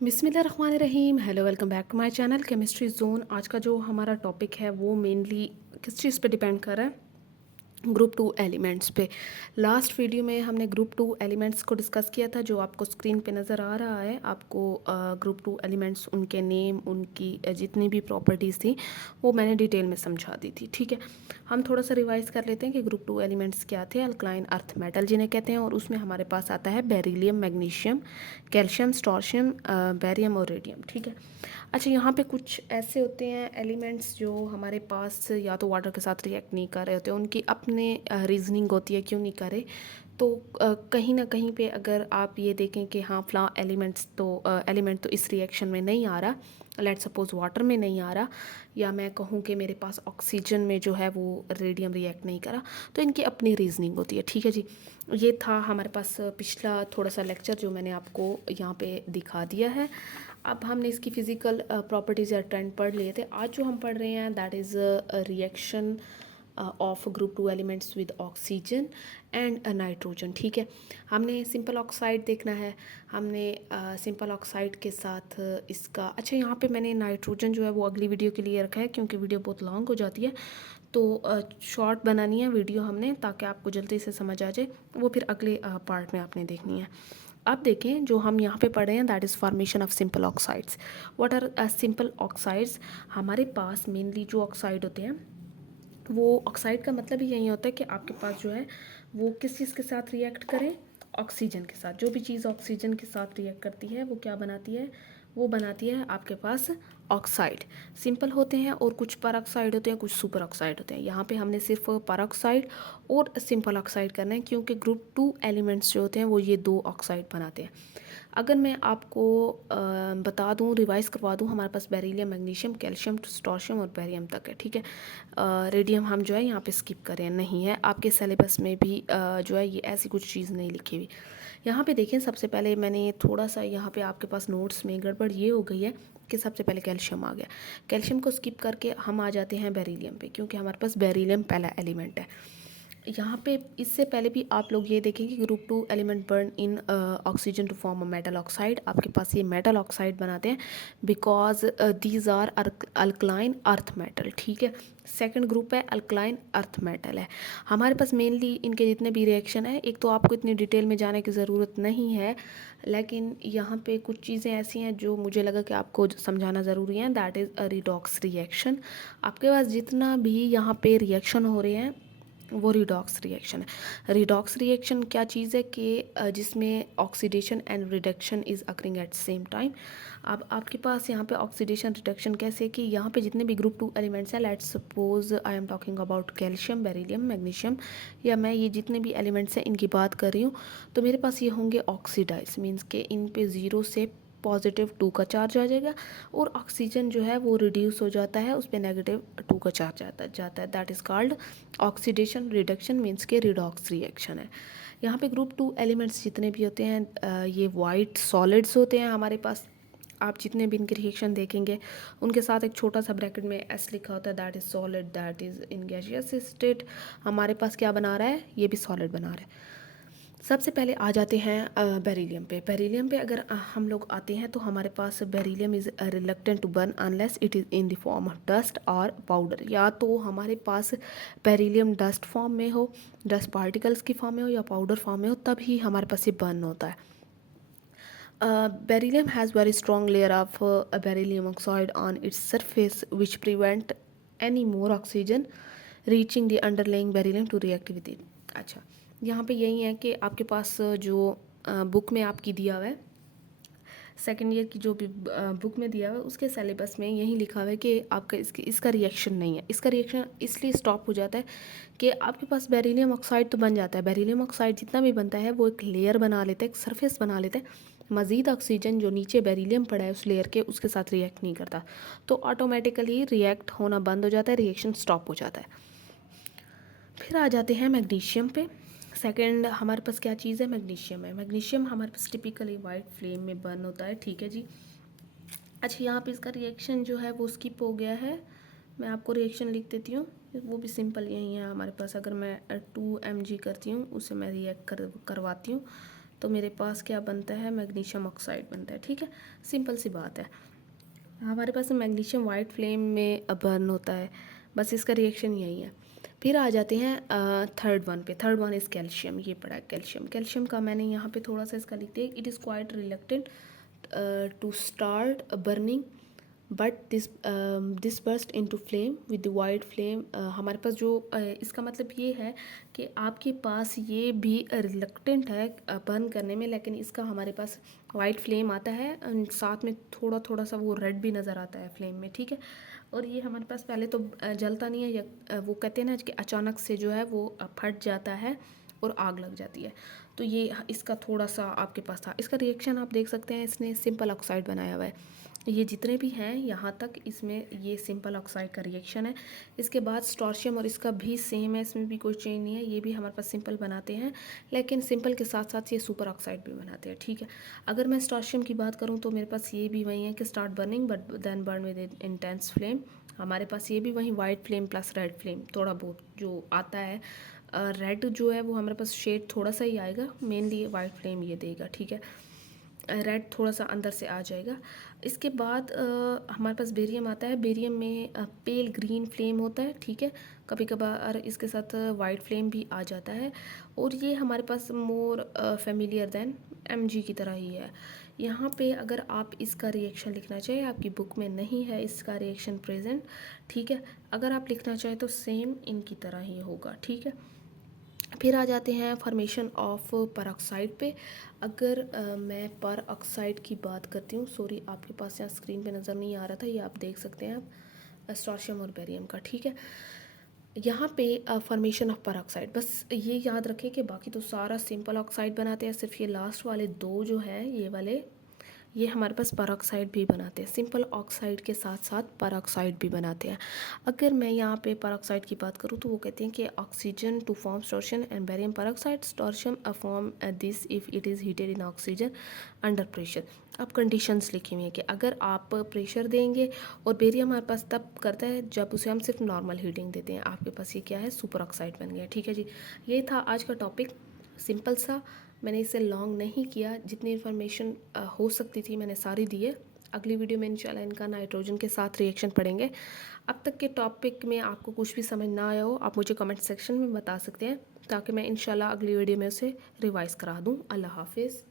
बिस्मिल्लाहिर्रहमानिर्रहीम। Hello, welcome back to my channel chemistry zone. आज का जो हमारा टॉपिक है वो मेनली किस चीज़ पे डिपेंड कर रहा है, ग्रुप टू एलिमेंट्स पे। लास्ट वीडियो में हमने ग्रुप टू एलिमेंट्स को डिस्कस किया था, जो आपको स्क्रीन पे नज़र आ रहा है। आपको ग्रुप टू एलिमेंट्स, उनके नेम, उनकी जितनी भी प्रॉपर्टीज़ थी वो मैंने डिटेल में समझा दी थी। ठीक है, हम थोड़ा सा रिवाइज कर लेते हैं कि ग्रुप टू एलिमेंट्स क्या थे। अल्कलाइन अर्थ मेटल जिन्हें कहते हैं, और उसमें हमारे पास आता है बेरिलियम, मैग्नीशियम, कैल्शियम, स्टोर्शियम, बेरियम और रेडियम। ठीक है, अच्छा, यहाँ पे कुछ ऐसे होते हैं एलिमेंट्स जो हमारे पास या तो वाटर के साथ रिएक्ट नहीं कर रहे होते, उनकी अपने रीजनिंग होती है क्यों नहीं करे। तो कहीं ना कहीं पे अगर आप ये देखें कि हाँ फला एलिमेंट तो इस रिएक्शन में नहीं आ रहा, लेट सपोज वाटर में नहीं आ रहा, या मैं कहूँ कि मेरे पास ऑक्सीजन में जो है वो रेडियम रिएक्ट नहीं करा, तो इनकी अपनी रीजनिंग होती है। ठीक है जी, ये था हमारे पास पिछला थोड़ा सा लेक्चर जो मैंने आपको यहाँ पे दिखा दिया है। अब हमने इसकी फ़िज़िकल प्रॉपर्टीज़ या ट्रेंड पढ़ लिए थे। आज जो हम पढ़ रहे हैं that is reaction of group two elements with oxygen and nitrogen. ठीक है, हमने सिंपल ऑक्साइड देखना है। हमने सिंपल ऑक्साइड के साथ इसका, अच्छा यहाँ पे मैंने नाइट्रोजन जो है वो अगली वीडियो के लिए रखा है क्योंकि वीडियो बहुत लॉन्ग हो जाती है, तो शॉर्ट बनानी है वीडियो हमने ताकि आपको जल्दी से समझ आ जाए। वो फिर अगले पार्ट में आपने देखनी है। अब देखें जो हम यहाँ पे पढ़ रहे हैं that is formation of simple oxides. What are simple oxides? हमारे पास मेनली जो ऑक्साइड होते हैं, वो ऑक्साइड का मतलब ही यही होता है कि आपके पास जो है वो किस चीज़ के साथ रिएक्ट करें, ऑक्सीजन के साथ। जो भी चीज़ ऑक्सीजन के साथ रिएक्ट करती है वो क्या बनाती है, वो बनाती है आपके पास ऑक्साइड। सिंपल होते हैं और कुछ पर ऑक्साइड होते हैं, कुछ सुपर ऑक्साइड होते हैं। यहाँ पे हमने सिर्फ पर ऑक्साइड और सिंपल ऑक्साइड करना है क्योंकि ग्रुप टू एलिमेंट्स जो होते हैं वो ये दो ऑक्साइड बनाते हैं। अगर मैं आपको बता दूं, रिवाइज करवा दूं, हमारे पास बेरिलियम, मैग्नीशियम, कैल्शियम, स्टोर्शियम और बेरियम तक है। ठीक है, रेडियम हम जो है यहाँ पे स्किप करें, नहीं है आपके सिलेबस में भी जो है ये ऐसी कुछ चीज़ नहीं लिखी हुई। यहाँ पे देखें, सबसे पहले मैंने थोड़ा सा यहाँ पे आपके पास नोट्स में गड़बड़ ये हो गई है कि सबसे पहले कैल्शियम आ गया। कैल्शियम को स्किप करके हम आ जाते हैं बेरिलियम पे, क्योंकि हमारे पास बेरिलियम पहला एलिमेंट है। यहाँ पे इससे पहले भी आप लोग ये देखें कि group two element burn in oxygen to form a metal oxide. आपके पास ये मेटल ऑक्साइड बनाते हैं because these are alkaline earth metal. ठीक है, सेकंड ग्रुप है अल्कलाइन अर्थ मेटल है। हमारे पास मेनली इनके जितने भी रिएक्शन है, एक तो आपको इतनी डिटेल में जाने की ज़रूरत नहीं है, लेकिन यहाँ पे कुछ चीज़ें ऐसी हैं जो मुझे लगा कि आपको समझाना ज़रूरी है। That is a redox reaction. आपके पास जितना भी यहाँ पे रिएक्शन हो रहे हैं वो रिडॉक्स रिएक्शन है। रिडॉक्स रिएक्शन क्या चीज़ है कि जिसमें oxidation and reduction is occurring at same time. अब आपके पास यहाँ पे ऑक्सीडेशन रिडक्शन कैसे कि यहाँ पे जितने भी ग्रुप टू एलिमेंट्स हैं, let's suppose I am talking about calcium, beryllium, magnesium, या मैं ये जितने भी एलिमेंट्स हैं इनकी बात कर रही हूँ, तो मेरे पास ये होंगे ऑक्सीडाइज, मीन्स के इन पे ज़ीरो से +2 का चार्ज आ जाएगा, और ऑक्सीजन जो है वो रिड्यूस हो जाता है, उस पर -2 का चार्ज जाता है। That is called oxidation reduction, means के रिडॉक्स रिएक्शन है। यहाँ पे ग्रुप टू एलिमेंट्स जितने भी होते हैं ये वाइट सॉलिड्स होते हैं हमारे पास। आप जितने भी इनके रिएक्शन देखेंगे उनके साथ एक छोटा सा ब्रैकेट में एस लिखा होता है, that is solid, that is in gaseous state. हमारे पास क्या बना रहा है, ये भी सॉलिड बना रहा है। सबसे पहले आ जाते हैं बेरिलियम पे। बेरिलियम पे अगर हम लोग आते हैं तो हमारे पास beryllium is reluctant to burn unless it is in the form of dust और पाउडर। या तो हमारे पास बेरिलियम डस्ट फॉर्म में हो, डस्ट पार्टिकल्स की फॉर्म में हो, या पाउडर फॉर्म में हो, तब ही हमारे पास ये बर्न होता है। Beryllium has very strong layer of beryllium oxide on its surface which prevent any more oxygen reaching the underlying beryllium to react with it। अच्छा, यहाँ पे यही है कि आपके पास जो बुक में आपकी दिया हुआ है, सेकेंड ईयर की जो भी बुक में दिया हुआ है उसके सिलेबस में यही लिखा हुआ है कि आपका इसका रिएक्शन नहीं है। इसका रिएक्शन इसलिए स्टॉप हो जाता है कि आपके पास बेरिलियम ऑक्साइड तो बन जाता है, बेरिलियम ऑक्साइड जितना भी बनता है वो एक लेयर बना लेता है, एक सरफेस बना लेता है। मज़ीद ऑक्सीजन जो नीचे बेरिलियम पड़ा है उस लेयर के, उसके साथ रिएक्ट नहीं करता, तो ऑटोमेटिकली रिएक्ट होना बंद हो जाता है, रिएक्शन स्टॉप हो जाता है। फिर आ जाते हैं मैग्नीशियम पे। सेकंड हमारे पास क्या चीज़ है, मैग्नीशियम है। मैग्नीशियम हमारे पास टिपिकली वाइट फ्लेम में बर्न होता है। ठीक है जी, अच्छा यहाँ पे इसका रिएक्शन जो है वो स्किप हो गया है, मैं आपको रिएक्शन लिख देती हूँ, वो भी सिंपल यही है हमारे पास। अगर मैं 2 mg करती हूँ, उसे मैं रिएक्ट करवाती हूँ, तो मेरे पास क्या बनता है, मैग्नीशियम ऑक्साइड बनता है। ठीक है, सिंपल सी बात है। हमारे पास मैग्नीशियम वाइट फ्लेम में बर्न होता है, बस इसका रिएक्शन यही है। फिर आ जाते हैं थर्ड वन पे। Third one is calcium. ये पड़ा है कैल्शियम। कैल्शियम का मैंने यहाँ पे थोड़ा सा इसका लिख दिया, it is quite reluctant to start burning but this burst into flame with white flame. हमारे पास जो इसका मतलब ये है कि आपके पास ये भी रिलक्टेंट है बर्न करने में, लेकिन इसका हमारे पास वाइट फ्लेम आता है, साथ में थोड़ा थोड़ा सा वो रेड भी नज़र आता है फ्लेम में। ठीक है, और ये हमारे पास पहले तो जलता नहीं है, या वो कहते हैं ना कि अचानक से जो है वो फट जाता है और आग लग जाती है। तो ये इसका थोड़ा सा आपके पास था। इसका रिएक्शन आप देख सकते हैं, इसने सिंपल ऑक्साइड बनाया हुआ है। ये जितने भी हैं यहाँ तक, इसमें ये सिंपल ऑक्साइड का रिएक्शन है। इसके बाद स्टोर्शियम, और इसका भी सेम है, इसमें भी कोई चेंज नहीं है। ये भी हमारे पास सिंपल बनाते हैं, लेकिन सिंपल के साथ साथ ये सुपर ऑक्साइड भी बनाते हैं। ठीक है, अगर मैं स्टोर्शियम की बात करूँ तो मेरे पास ये भी वही है कि start burning but then burn with intense flame. हमारे पास ये भी वही white flame plus red flame थोड़ा बहुत जो आता है। रेड जो है वो हमारे पास शेड थोड़ा सा ही आएगा, मेनली वाइट फ्लेम ये देगा। ठीक है, रेड थोड़ा सा अंदर से आ जाएगा। इसके बाद हमारे पास बेरियम आता है। बेरियम में पेल ग्रीन फ्लेम होता है। ठीक है, कभी कभार इसके साथ वाइट फ्लेम भी आ जाता है, और ये हमारे पास मोर फेमिलियर देन Mg की तरह ही है। यहाँ पे अगर आप इसका रिएक्शन लिखना चाहें, आपकी बुक में नहीं है इसका रिएक्शन प्रेजेंट। ठीक है, अगर आप लिखना चाहें तो सेम इनकी तरह ही होगा। ठीक है, फिर आ जाते हैं फॉर्मेशन ऑफ परऑक्साइड पे। अगर मैं परऑक्साइड की बात करती हूँ, सॉरी आपके पास यहाँ स्क्रीन पे नज़र नहीं आ रहा था, ये आप देख सकते हैं आप, स्टोर्शियम और बेरियम का। ठीक है, यहाँ पे फॉर्मेशन ऑफ परऑक्साइड, बस ये याद रखें कि बाकी तो सारा सिंपल ऑक्साइड बनाते हैं, सिर्फ ये लास्ट वाले दो जो हैं ये वाले, ये हमारे पास परऑक्साइड भी बनाते हैं। सिंपल ऑक्साइड के साथ साथ परऑक्साइड भी बनाते हैं। अगर मैं यहाँ पे परऑक्साइड की बात करूँ तो वो कहते हैं कि oxygen to form strontium and barium peroxide, strontium form this if it is heated in oxygen under pressure. अब कंडीशंस लिखी हुई हैं कि अगर आप प्रेशर देंगे, और बेरियम हमारे पास तब करता है जब उसे हम सिर्फ नॉर्मल हीटिंग देते हैं। आपके पास ये क्या है, सुपर ऑक्साइड बन गया। ठीक है जी, ये था आज का टॉपिक, सिंपल सा। मैंने इसे लॉन्ग नहीं किया, जितनी इन्फॉर्मेशन हो सकती थी मैंने सारी दी है। अगली वीडियो में इंशाल्लाह इनका नाइट्रोजन के साथ रिएक्शन पढ़ेंगे। अब तक के टॉपिक में आपको कुछ भी समझ ना आया हो, आप मुझे कमेंट सेक्शन में बता सकते हैं, ताकि मैं इंशाल्लाह अगली वीडियो में उसे रिवाइज़ करा दूँ। अल्लाह हाफिज़।